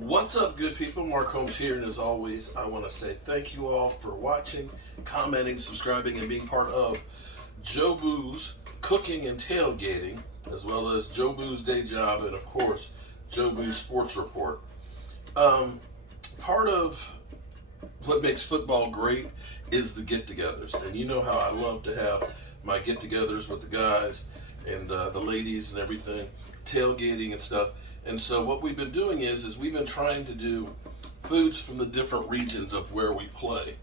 What's up, good people? Mark Holmes here, and as always, I want to say thank you all for watching, commenting, subscribing, and being part of Jobu's Cooking and Tailgating, as well as Jobu's Day Job, and of course, Jobu's Sports Report. Part of what makes football great is the get-togethers, and you know how I love to have my get-togethers with the guys and the ladies and everything, tailgating and stuff. And so what we've been doing is we've been trying to do foods from the different regions of where we play.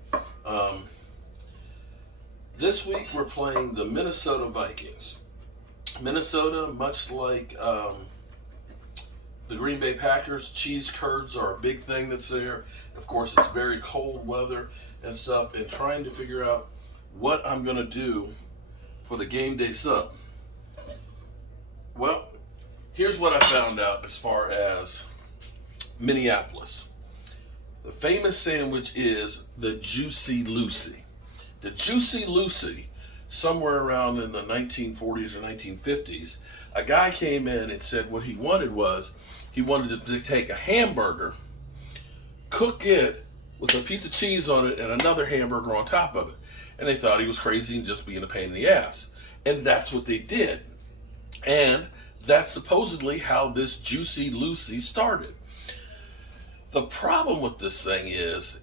This week we're playing the Minnesota Vikings. Minnesota, much like the Green Bay Packers, cheese curds are a big thing that's there. Of course, it's very cold weather and stuff, and trying to figure out what I'm going to do for the game day sub. Well, here's what I found out as far as Minneapolis. The famous sandwich is the Juicy Lucy. The Juicy Lucy, somewhere around in the 1940s or 1950s, a guy came in and said what he wanted was, he wanted to take a hamburger, cook it with a piece of cheese on it and another hamburger on top of it. And they thought he was crazy and just being a pain in the ass. And that's what they did. And that's supposedly how this Juicy Lucy started. The problem with this thing is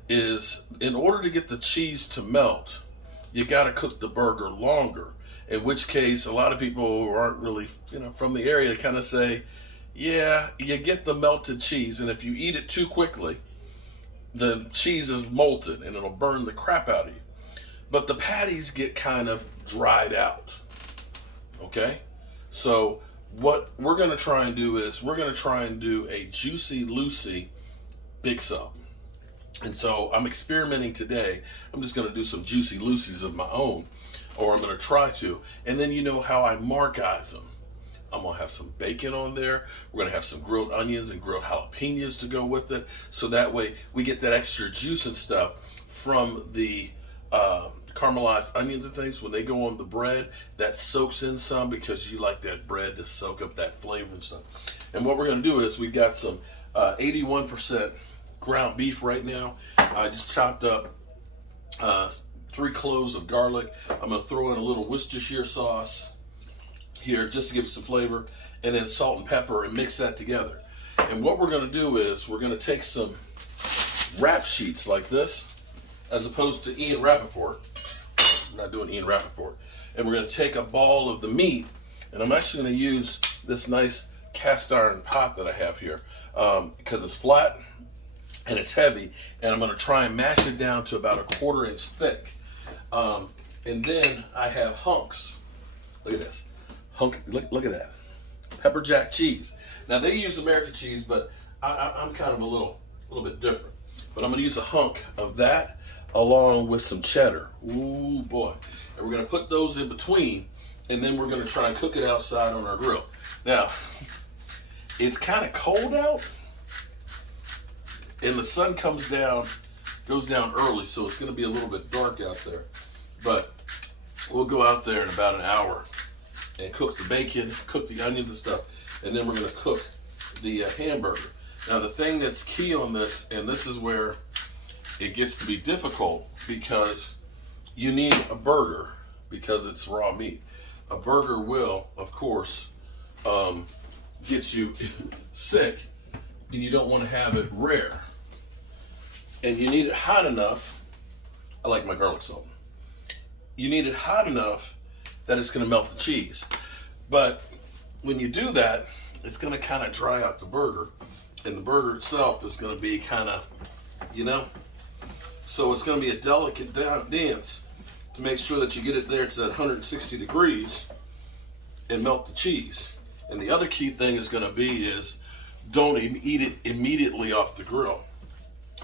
in order to get the cheese to melt, you got to cook the burger longer. In which case, a lot of people who aren't really, from the area kind of say, yeah, you get the melted cheese, and if you eat it too quickly, the cheese is molten and it'll burn the crap out of you. But the patties get kind of dried out. Okay? So what we're going to try and do is we're going to try and do a Juicy Lucy big sub. And so I'm experimenting today. I'm just going to do some Juicy Lucy's of my own, or I'm going to try to. And then you know how I markize them. I'm going to have some bacon on there. We're going to have some grilled onions and grilled jalapenos to go with it. So that way we get that extra juice and stuff from the caramelized onions and things. When they go on the bread, that soaks in some because you like that bread to soak up that flavor and stuff. And what we're going to do is we've got some 81% ground beef right now. I just chopped up 3 cloves of garlic. I'm going to throw in a little Worcestershire sauce here just to give it some flavor, and then salt and pepper, and mix that together. And what we're going to do is we're going to take some wrap sheets like this, as opposed to Ian Rappaport. I'm not doing Ian Rappaport. And we're going to take a ball of the meat, and I'm actually going to use this nice cast iron pot that I have here because it's flat and it's heavy, and I'm going to try and mash it down to about 1/4 inch thick. And then I have hunks. Look at this. Look at that. Pepper jack cheese. Now they use American cheese, but I'm kind of a little bit different. But I'm going to use a hunk of that along with some cheddar. Ooh boy. And we're going to put those in between, and then we're going to try and cook it outside on our grill. Now, it's kind of cold out, and the sun goes down early, so it's going to be a little bit dark out there. But we'll go out there in about an hour and cook the bacon, cook the onions and stuff, and then we're going to cook the hamburger. Now the thing that's key on this, and this is where it gets to be difficult, because you need a burger because it's raw meat. A burger will, of course, get you sick, and you don't want to have it rare. And you need it hot enough. I like my garlic salt. You need it hot enough that it's going to melt the cheese. But when you do that, it's going to kind of dry out the burger, and the burger itself is going to be kind of, so it's going to be a delicate dance to make sure that you get it there to that 160 degrees and melt the cheese. And the other key thing is going to be is don't eat it immediately off the grill.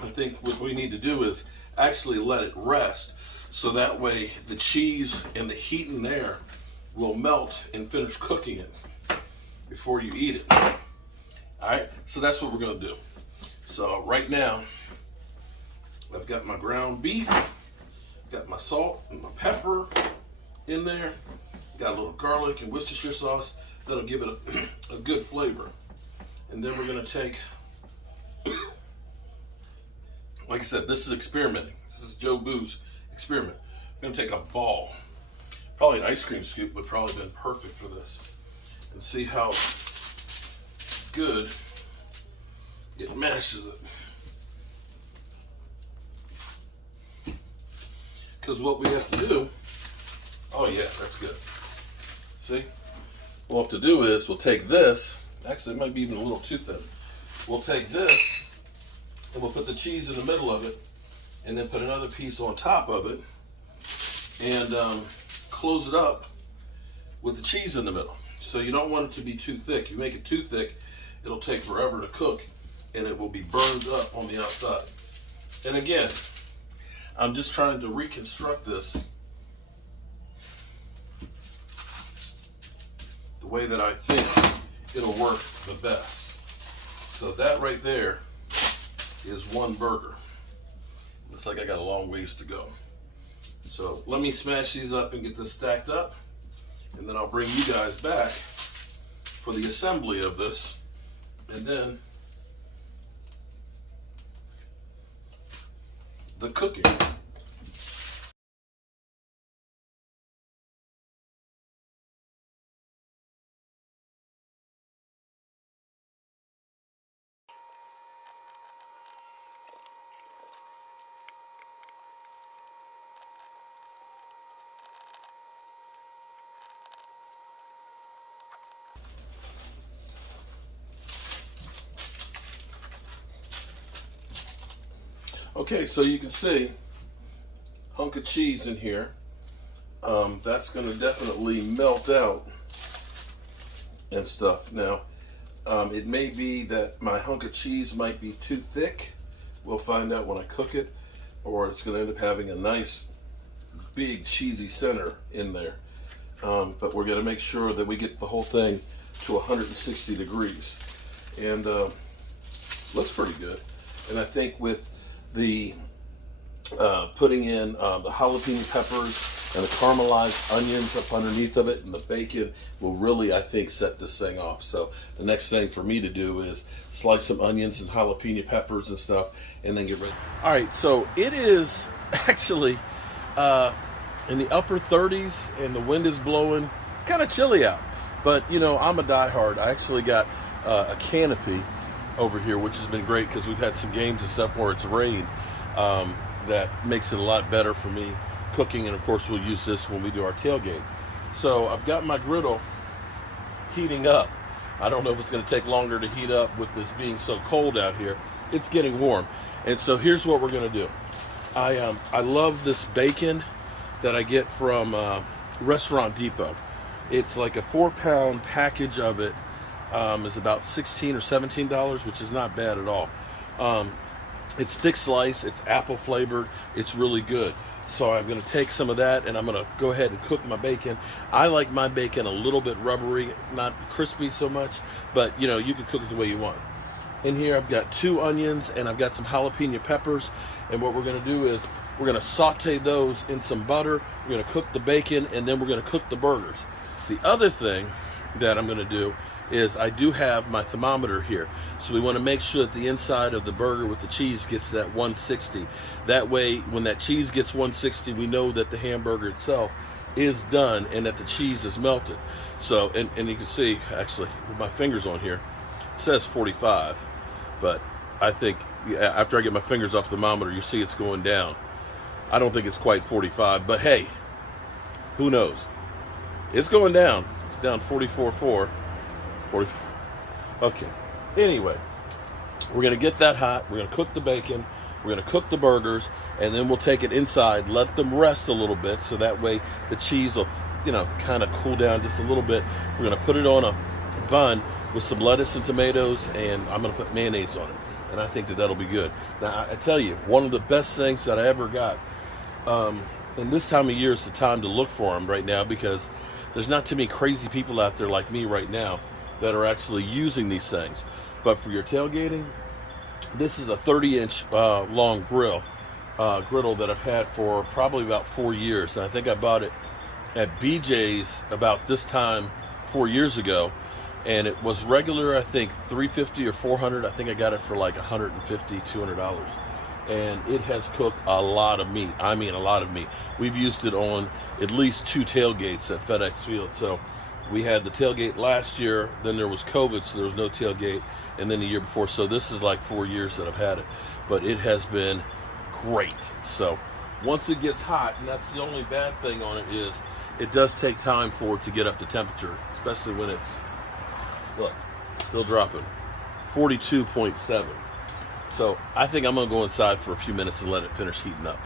I think what we need to do is actually let it rest, so that way the cheese and the heat in there will melt and finish cooking it before you eat it. All right, so that's what we're going to do. So right now, I've got my ground beef, got my salt and my pepper in there, got a little garlic and Worcestershire sauce. That'll give it a good flavor. And then we're going to take like I said, this is experimenting. This is Jobu's experiment. I'm gonna take a ball, probably an ice cream scoop would probably been perfect for this, and see how good it mashes it. Because what we have to do, oh yeah, that's good. See, what we'll have to do is we'll take this, actually it might be even a little too thin. We'll take this and we'll put the cheese in the middle of it, and then put another piece on top of it, and close it up with the cheese in the middle. So you don't want it to be too thick. You make it too thick, it'll take forever to cook, and it will be burned up on the outside. And again, I'm just trying to reconstruct this the way that I think it'll work the best. So that right there is one burger. Looks like I got a long ways to go. So let me smash these up and get this stacked up, and then I'll bring you guys back for the assembly of this, and then the cooking. Okay, so you can see hunk of cheese in here. That's going to definitely melt out and stuff. Now, it may be that my hunk of cheese might be too thick. We'll find out when I cook it, or it's going to end up having a nice big cheesy center in there. But we're going to make sure that we get the whole thing to 160 degrees, and looks pretty good. And I think with the putting in the jalapeno peppers and the caramelized onions up underneath of it, and the bacon will really, I think, set this thing off. So the next thing for me to do is slice some onions and jalapeno peppers and stuff, and then get ready. All right, so it is actually in the upper 30s, and the wind is blowing. It's kind of chilly out, but you know, I'm a diehard. I actually got a canopy over here, which has been great because we've had some games and stuff where it's rained. That makes it a lot better for me cooking, and of course we'll use this when we do our tailgate. So I've got my griddle heating up. I don't know if it's going to take longer to heat up with this being so cold out here. It's getting warm, and so here's what we're going to do. I love this bacon that I get from Restaurant Depot. It's like a 4-pound package of it. Is about $16 or $17, which is not bad at all. It's thick slice, it's apple flavored, it's really good. So I'm going to take some of that, and I'm going to go ahead and cook my bacon. I like my bacon a little bit rubbery, not crispy so much, but you know, you can cook it the way you want. In here I've got 2 onions, and I've got some jalapeno peppers, and what we're going to do is we're going to saute those in some butter. We're going to cook the bacon, and then we're going to cook the burgers. The other thing that I'm going to do is I do have my thermometer here, so we want to make sure that the inside of the burger with the cheese gets that 160. That way, when that cheese gets 160, we know that the hamburger itself is done and that the cheese is melted. So, and you can see, actually, with my fingers on here, it says 45, but I think after I get my fingers off the thermometer, you see it's going down. I don't think it's quite 45, but hey, who knows? It's going down. It's down 44.4. 40. Okay. Anyway, we're going to get that hot. We're going to cook the bacon. We're going to cook the burgers, and then we'll take it inside, let them rest a little bit, so that way the cheese will, you know, kind of cool down just a little bit. We're going to put it on a bun with some lettuce and tomatoes, and I'm going to put mayonnaise on it, and I think that that'll be good. Now, I tell you, one of the best things that I ever got, and this time of year is the time to look for them right now, because there's not too many crazy people out there like me right now that are actually using these things. But for your tailgating, this is a 30-inch long griddle that I've had for probably about 4 years, and I think I bought it at BJ's about this time 4 years ago, and it was regular, I think $350 or $400. I think I got it for like $150, $200. and it has cooked a lot of meat. I mean, a lot of meat. We've used it on at least 2 tailgates at FedEx Field. So we had the tailgate last year, then there was COVID, so there was no tailgate, and then the year before. So this is like 4 years that I've had it, but it has been great. So once it gets hot, and that's the only bad thing on it, is it does take time for it to get up to temperature, especially when it's, look, still dropping, 42.7. So I think I'm gonna go inside for a few minutes and let it finish heating up.